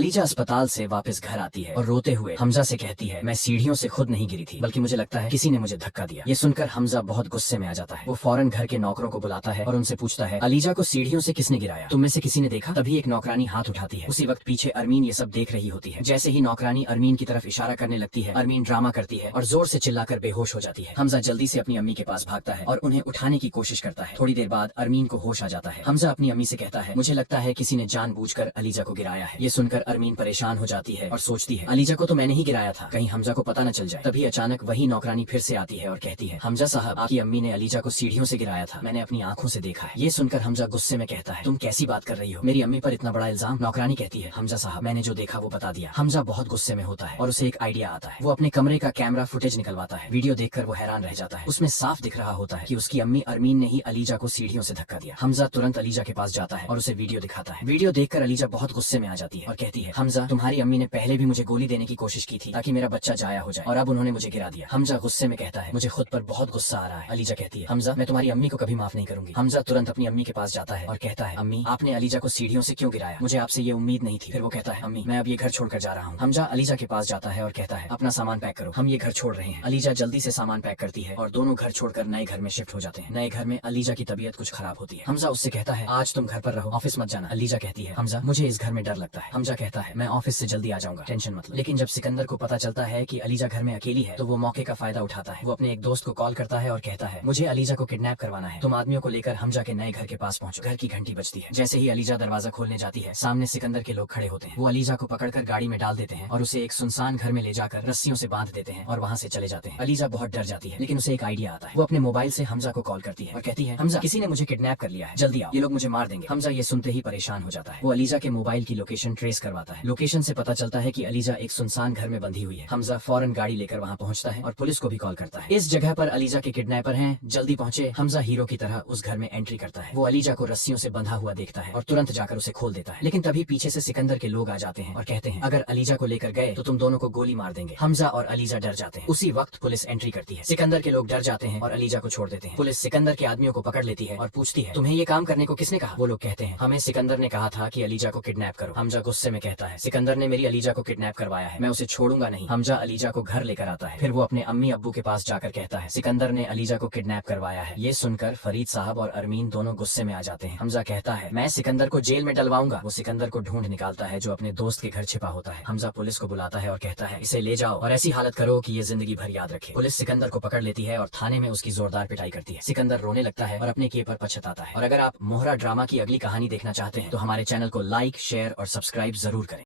ELISA अस्पताल से वापस घर आती है और रोते हुए हमजा से कहती है, मैं सीढ़ियों से खुद नहीं गिरी थी, बल्कि मुझे लगता है किसी ने मुझे धक्का दिया। ये सुनकर हमजा बहुत गुस्से में आ जाता है। वो फौरन घर के नौकरों को बुलाता है और उनसे पूछता है, अलीजा को सीढ़ियों से किसने गिराया? तुम में से किसी ने देखा? तभी एक नौकरानी हाथ उठाती है। उसी वक्त पीछे अरमीन ये सब देख रही होती है। जैसे ही नौकरानी अरमीन की तरफ इशारा करने लगती है, अरमीन ड्रामा करती है और जोर से चिल्लाकर बेहोश हो जाती है। हमजा जल्दी से अपनी अम्मी के पास भागता है और उन्हें उठाने की कोशिश करता है। थोड़ी देर बाद अरमीन को होश आ जाता है। हमजा अपनी अम्मी से कहता है, मुझे लगता है किसी ने जानबूझकर अलीजा को गिराया है। ये सुनकर अरमीन परेशान हो जाती है और सोचती है, अलीजा को तो मैंने ही गिराया था, कहीं हमजा को पता न चल जाए। तभी अचानक वही नौकरानी फिर से आती है और कहती है, हमजा साहब, आपकी अम्मी ने अलीजा को सीढ़ियों से गिराया था, मैंने अपनी आंखों से देखा है। ये सुनकर हमजा गुस्से में कहता है, तुम कैसी बात कर रही हो? मेरी अम्मी पर इतना बड़ा इल्जाम? नौकरानी कहती है, हमजा साहब, मैंने जो देखा वो बता दिया। हमजा बहुत गुस्से में होता है और उसे एक आइडिया आता है। वो अपने कमरे का कैमरा फुटेज निकलवाता है। वीडियो देखकर वो हैरान रह जाता है। उसमें साफ दिख रहा होता है कि उसकी अम्मी अरमीन ने ही अलीजा को सीढ़ियों से धक्का दिया। हमजा तुरंत अलीजा के पास जाता है और उसे वीडियो दिखाता है। वीडियो देखकर अलीजा बहुत गुस्से में आ जाती है और कहती है, हमजा, तुम्हारी अम्मी ने पहले भी मुझे गोली देने की कोशिश की थी ताकि मेरा बच्चा जाया हो जाए, और अब उन्होंने मुझे गिरा दिया। हमजा गुस्से में कहता है, मुझे खुद पर बहुत गुस्सा आ रहा है। अलीजा कहती है, हमजा, मैं तुम्हारी अम्मी को कभी माफ नहीं करूंगी। हमजा तुरंत अपनी अम्मी के पास जाता है और कहता है, अम्मी, आपने अलीजा को सीढ़ियों से क्यों गिराया? मुझे आपसे ये उम्मीद नहीं थी। फिर वो कहता है, अम्मी, मैं अब ये घर छोड़कर जा रहा हूँ। हमजा अलीजा के पास जाता है और कहता है, अपना सामान पैक करो, हम ये घर छोड़ रहे हैं। अलीजा जल्दी से सामान पैक करती है और दोनों घर छोड़कर नए घर में शिफ्ट हो जाते हैं। नए घर में अलीजा की तबीयत कुछ खराब होती है। हमजा उससे कहता है, आज तुम घर पर रहो, ऑफिस मत जाना। अलीजा कहती है, हमजा, मुझे इस घर में डर लगता है। हमजा कहता है, मैं ऑफिस से जल्दी आ जाऊंगा, टेंशन मत लो। लेकिन जब सिकंदर को पता चलता है कि अलीजा घर में अकेली है तो वो मौके का फायदा उठाता है। वो अपने एक दोस्त को कॉल करता है और कहता है, मुझे अलीजा को किडनैप करवाना है, तुम आदमियों को लेकर हमजा के नए घर के पास पहुंचो। घर की घंटी बजती है। जैसे ही अलीजा दरवाजा खोलने जाती है, सामने सिकंदर के लोग खड़े होते हैं। वो अलीजा को पकड़कर गाड़ी में डाल देते हैं और उसे एक सुनसान घर में ले जाकर रस्सियों से बांध देते हैं और वहाँ से चले जाते हैं। अलीजा बहुत डर जाती है, लेकिन उसे एक आइडिया आता है। वो अपने मोबाइल से हमजा को कॉल करती है और कहती है, हमजा, किसी ने मुझे किडनैप कर लिया है, जल्दी आओ, ये लोग मुझे मार देंगे। हमजा ये सुनते ही परेशान हो जाता है। वो अलीजा के मोबाइल की लोकेशन ट्रेस करवाता है। लोकेशन से पता चलता है कि अलीजा एक सुनसान घर में बंधी हुई है। हमजा फौरन गाड़ी लेकर वहाँ पहुँचता है और पुलिस को भी कॉल करता है। इस जगह पर अलीजा के किडनैपर हैं, जल्दी पहुंचे। हमजा हीरो की तरह उस घर में एंट्री करता है। वो अलीजा को रस्सियों से बंधा हुआ देखता है और तुरंत जाकर उसे खोल देता है। लेकिन तभी पीछे से सिकंदर के लोग आ जाते हैं और कहते हैं, अगर अलीजा को लेकर गए तो तुम दोनों को गोली मार देंगे। हमजा और अलीजा डर जाते हैं। उसी वक्त पुलिस एंट्री करती है। सिकंदर के लोग डर जाते हैं और अलीजा को छोड़ देते हैं। पुलिस सिकंदर के आदमियों को पकड़ लेती है और पूछती है, तुम्हें ये काम करने को किसने कहा? वो लोग कहते हैं, हमें सिकंदर ने कहा था कि अलीजा को किडनैप करो। हमजा गुस्से में कहता है, सिकंदर ने मेरी अलीजा को किडनैप करवाया है, मैं उसे छोड़ूंगा नहीं। हमजा अलीजा को घर लेकर आता है। फिर वो अपने अम्मी अब्बू के पास जाकर कहता है, सिकंदर ने अलीजा को किडनैप करवाया है। ये सुनकर फरीद साहब और अरमीन दोनों गुस्से में आ जाते हैं। हमजा कहता है, मैं सिकंदर को जेल में डलवाऊंगा। वो सिकंदर को ढूंढ निकालता है जो अपने दोस्त के घर छिपा होता है। हमजा पुलिस को बुलाता है और कहता है, इसे ले जाओ और ऐसी हालत करो कि ये जिंदगी भर याद रखे। पुलिस सिकंदर को पकड़ लेती है और थाने में उसकी जोरदार पिटाई करती है। सिकंदर रोने लगता है और अपने किए पर पछताता है। और अगर आप मोहरा ड्रामा की अगली कहानी देखना चाहते हैं तो हमारे चैनल को लाइक, शेयर और सब्सक्राइब जरूर करें।